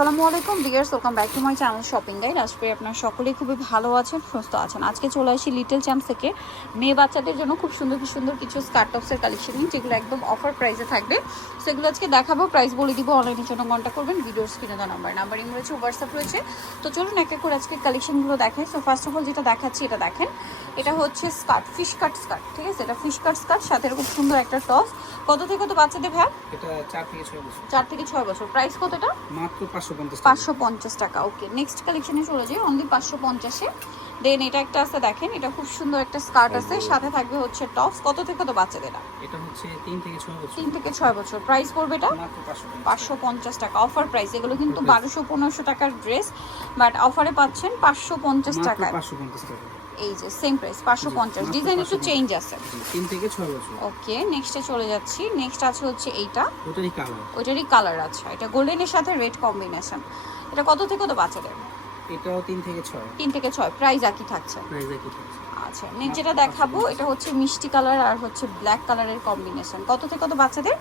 আসসালামু আলাইকুম viewers, welcome back to my channel shopping guide. আজকে আপনারা সকলেই খুবই ভালো আছেন, সুস্থ আছেন। আজকে চলে আসি লিটল চ্যাম্পস থেকে মেয়ে বাচ্চাদের জন্য খুব সুন্দর সুন্দর কিছু স্কার্ট টপসের কালেকশন নিয়ে, যেগুলো একদম অফার প্রাইসে থাকবে। সেগুলো আজকে দেখাবো, প্রাইস বলে দিব। অনলাইনের জন্য কন্ট্যাক্ট করবেন, ভিডিওর স্ক্রিনে দেওয়া নাম্বারিং রয়েছে, হোয়াটসঅ্যাপ রয়েছে। তো চলুন এক এক করে আজকে কালেকশনগুলো দেখেন। সো ফার্স্ট অফ অল যেটা দেখাচ্ছি এটা দেখেন, এটা হচ্ছে স্কার্ট, ফিশ কাট স্কার্ট, ঠিক আছে? এটা ফিশ কাট স্কার্ট, সাথে খুব সুন্দর একটা টপস। কত থেকে কত বাচ্চাদের ভাই? এটা 4 থেকে 6 বছর। 4 থেকে 6 বছর। প্রাইস কতটা? মাত্র 550 টাকা। 550 টাকা। ওকে, নেক্সট কালেকশনে চলে যাই, অনলি 550-এ। দেন এটা একটা আছে দেখেন, এটা খুব সুন্দর একটা স্কার্ট আছে, সাথে থাকবে হচ্ছে টপস। কত থেকে কত বাচ্চাদের? এটা হচ্ছে 3 থেকে 6 বছর। 3 থেকে 6 বছর। প্রাইস পড়বে এটা মাত্র 550 টাকা, অফার প্রাইস। এগুলো কিন্তু 1200-1500 টাকার ড্রেস, বাট অফারে পাচ্ছেন 550 টাকায়। 550 টাকা। এই যে সেম প্রাইস 550। ডিজাইন একটু চেঞ্জ আছে। 3 থেকে 6 বছর। ওকে, নেক্সটে চলে যাচ্ছি। নেক্সট আছে হচ্ছে এইটা, ওটারই কালার আছে। এটা গোল্ডেনের সাথে রেড কম্বিনেশন। এটা কত থেকে কত বাচ্চাদের? এটাও 3 থেকে 6। 3 থেকে 6। প্রাইস একই থাকছে। আচ্ছা, নেক্সট যেটা দেখাবো এটা হচ্ছে মিষ্টি কালার আর হচ্ছে ব্ল্যাক কালারের কম্বিনেশন। কত থেকে কত বাচ্চাদের?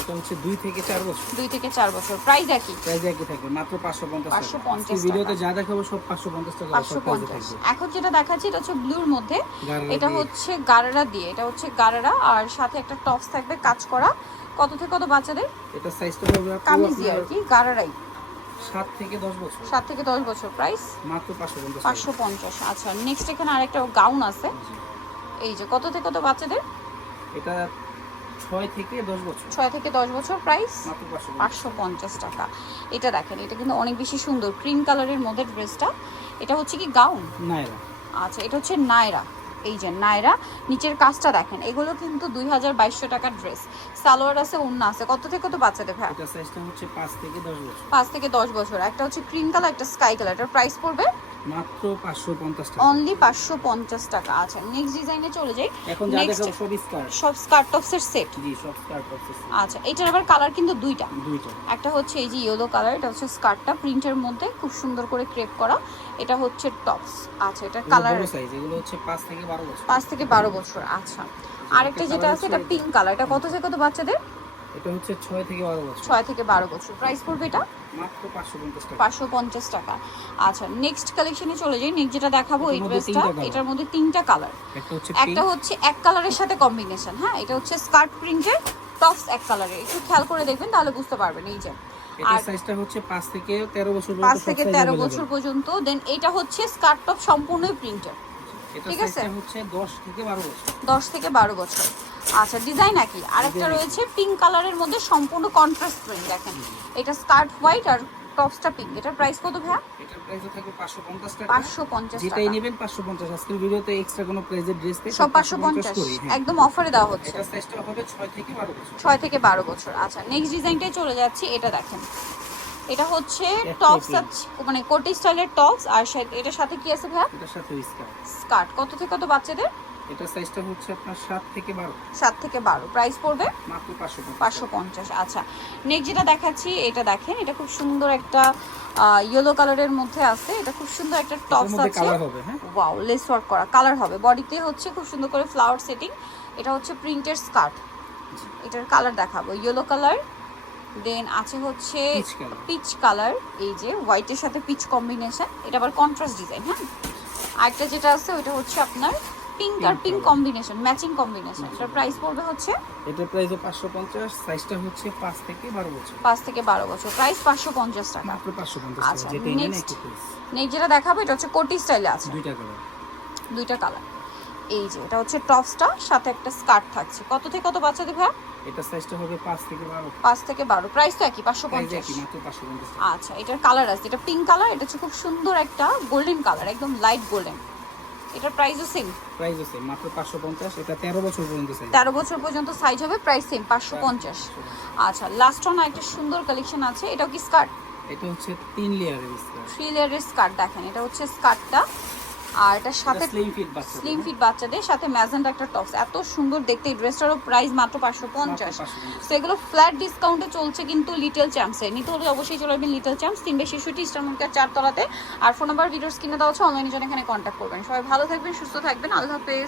এটা হচ্ছে 2 থেকে 4 বছর। 2 থেকে 4 বছর। প্রাইস একই থাকবে মাত্র 550 টাকা। 550 ভিডিওতে যা দেখাবো সব 550 টাকা অফার প্রাইসে 550। থাকবে। এখন যেটা দেখাচ্ছি এটা হচ্ছে ব্লুর মধ্যে, এটা হচ্ছে গারারা দিয়ে, এটা হচ্ছে গারারা আর সাথে একটা টপস থাকবে কাজ করা। কত থেকে কত বাচ্চাদের? এটা সাইজটা হবে কামিজি আর কি, গারারাই। 7 থেকে 10 বছর। 7 থেকে 10 বছর। প্রাইস মাত্র 550 550। আচ্ছা, নেক্সট এখানে আরেকটা গাউন আছে। এই যে কত থেকে কত বাচ্চাদের? এটা 6 থেকে 10 বছর। 6 থেকে 10 বছর। প্রাইস মাত্র 550 টাকা। এটা দেখেন, এটা কিন্তু অনেক বেশি সুন্দর, ক্রিম কালারের মধ্যে ড্রেসটা। এটা হচ্ছে কি গাউন? নাইরা। আচ্ছা, এটা হচ্ছে নায়রা। এই যে নায়রা, নিচের কাজটা দেখেন। এগুলো কিন্তু 2200 টাকার ড্রেস। সালোয়ার আছে, ওড়না আছে। কত থেকে কত বাচ্চাদের ভাই? এটা সাইজটা হচ্ছে 5 থেকে 10 বছর। 5 থেকে 10 বছর। একটা হচ্ছে ক্রিম কালার, একটা স্কাই কালার। এটার প্রাইস পড়বে মাত্র 550 টাকা। অনলি 550 টাকা। আচ্ছা, নেক্সট ডিজাইনে চলে যাই। এখন যা দেখাবো সব স্কার্ট। সব স্কার্ট টপসের সেট। জি, সব স্কার্ট টপসের সেট। আচ্ছা, এটার আবার কালার কিন্তু দুইটা। দুইটা। একটা হচ্ছে এই যে ইয়েলো কালার, এটা হচ্ছে স্কার্টটা প্রিন্টের মধ্যে খুব সুন্দর করে ক্রেপ করা। এটা হচ্ছে টপস। আচ্ছা, এটা কালার বড় সাইজ, এগুলো হচ্ছে 5 থেকে 12 বছর। 5 থেকে 12 বছর। আচ্ছা, আরেকটা যেটা আছে এটা পিঙ্ক কালার। এটা কত থেকে কত বাচ্চাদের? এটা হচ্ছে 6 থেকে 12 বছর। 6 থেকে 12 বছর। প্রাইস পড়বে এটা মাত্র 550 টাকা। 550 টাকা। আচ্ছা, নেক্সট কালেকশনে চলে যাই। নেক্সট যেটা দেখাবো এই ড্রেসটা, এটার মধ্যে তিনটা কালার। একটা হচ্ছে এক কালারের সাথে কম্বিনেশন। হ্যাঁ, এটা হচ্ছে স্কার্ট প্রিন্টের টপস এক কালারের। একটু খেয়াল করে দেখবেন, তাহলে বুঝতে পারবেন। এই যে এটা সাইজটা হচ্ছে 5 থেকে 13 বছর পর্যন্ত। 5 থেকে 13 বছর পর্যন্ত। দেন এটা হচ্ছে স্কার্ট টপ সম্পূর্ণই প্রিন্টের, ঠিক আছে? এটা হচ্ছে 10 থেকে 12 বছর। 10 থেকে 12 বছর। আচ্ছা, ডিজাইন একই। আরেকটা রয়েছে পিঙ্ক কালারের মধ্যে সম্পূর্ণ কন্ট্রাস্ট প্রিন্ট। দেখেন, এটা স্কার্ট হোয়াইট আর টপসটা পিঙ্ক। এটার প্রাইস কত ভাই? এটার প্রাইসও থাকবে 550 টাকা। 550 টাকা। যেটাই নেবেন 550। আজকের ভিডিওতে এক্সট্রা কোনো প্রাইজের ড্রেস নেই, সব 550 করি। একদম অফারে দেওয়া হচ্ছে। এটা সাইজটা হবে 6 থেকে 12 বছর। 6 থেকে 12 বছর। আচ্ছা, নেক্সট ডিজাইনটাই চলে যাচ্ছি। এটা দেখেন, এটা হচ্ছে টপস আছে, মানে কোটি স্টাইলের টপস। আর এটার সাথে কি আছে ভাই? এটার সাথে স্কার্ট। কত থেকে কত বাচ্চাদের? এটা সাইজটা হচ্ছে আপনার 7 থেকে 12। 7 থেকে 12। প্রাইস পড়বে মাত্র 550। আচ্ছা, নেক্সট যেটা দেখাচ্ছি এটা দেখেন, এটা খুব সুন্দর একটা ইয়েলো কালারের মধ্যে আছে। এটা খুব সুন্দর একটা টপস আছে। কালার হবে, হ্যাঁ, ওয়াও, লেস ওয়ার্ক করা কালার হবে। বডিতে হচ্ছে খুব সুন্দর করে ফ্লাওয়ার সেটিং। এটা হচ্ছে প্রিন্টের স্কার্ট। এটার কালার দেখাবো, ইয়েলো কালার। দেন আছে হচ্ছে পিচ কালার, এই যে হোয়াইটের সাথে পিচ কম্বিনেশন। এটা আবার কন্ট্রাস্ট ডিজাইন। হ্যাঁ, আরেকটা যেটা আছে ওটা হচ্ছে আপনার পিঙ্ক আর পিঙ্ক কম্বিনেশন, ম্যাচিং কম্বিনেশন। এটার প্রাইস পড়বে হচ্ছে, এটার প্রাইসও 550। সাইজটা হচ্ছে 5 থেকে 12 বছর। 5 থেকে 12 বছর। প্রাইস 550 টাকা। মাত্র 550 আচ্ছা, টাকা। যেটাই নেন একটু নেক্সট যেটা দেখাবো এটা হচ্ছে কোটি স্টাইলে আছে। দুইটা কালার। এই যে এটা হচ্ছে টপসটা, সাথে একটা স্কার্ট থাকছে। কত থেকে কত বাচ্চাদের ভাই? এটা সাইজটা হবে 5 থেকে 12। 5 থেকে 12। প্রাইস তো একই, 550। মাত্র 550। আচ্ছা, এটার কালার আছে, এটা পিঙ্ক কালার। এটা হচ্ছে খুব সুন্দর একটা গোল্ডেন কালার, একদম লাইট গোল্ডেন। এটার প্রাইসও সেম, মাত্র 550। এটা 13 বছর পর্যন্ত সাইজ। 13 বছর পর্যন্ত সাইজ হবে। Price same, 550। আচ্ছা, লাস্ট ওয়ান একটা সুন্দর কালেকশন আছে। এটাও কি স্কার্ট? এটা হচ্ছে 3 লেয়ারের স্কার্ট। 3 লেয়ারের স্কার্ট। দেখেন, এটা হচ্ছে স্কার্টটা, আর এটার সাথে স্লিম ফিট বাচ্চাদের সাথে ম্যাজেন্টা একটা টপস। এত সুন্দর দেখতে। এই ড্রেসটারও প্রাইস মাত্র 550। তো এগুলো ফ্ল্যাট ডিসকাউন্টে চলছে কিন্তু লিটল চ্যাম্পসে। নিতে হলে অবশ্যই চলে আসবেন লিটল চ্যাম্পস, 3/66 ইস্টার্ন মার্কেট 4 তলাতে। আর ফোন নাম্বার ভিডিওর স্ক্রিনে দেওয়া হচ্ছে, অনলাইনে জন্য এখানে কন্ট্যাক্ট করবেন। সবাই ভালো থাকবেন, সুস্থ থাকবেন। আল্লাহ হাফেজ।